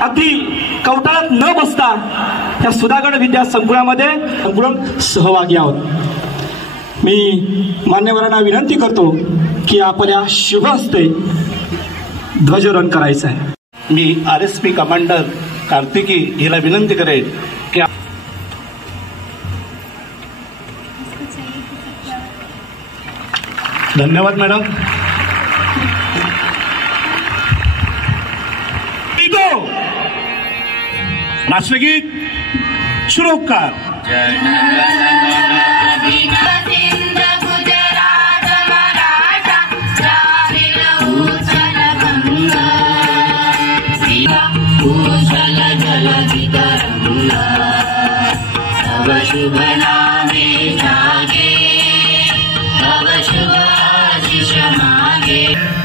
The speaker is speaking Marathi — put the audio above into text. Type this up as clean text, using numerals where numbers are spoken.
अगदी कवटाळात न बसता या सुधागड विद्या संकुलामध्ये संपूर्ण सहभागी आहोत। मी मान्यवरांना विनंती करतो की आपल्या शुभ हस्ते ध्वजारोहण करायचं आहे। मी RSP कमांडर कार्तिकी हिला विनंती करेन की धन्यवाद मॅडम। राष्ट्रगीत शुरोपकार। शुभ नामे जागे, तव शुभ आशीष मागे।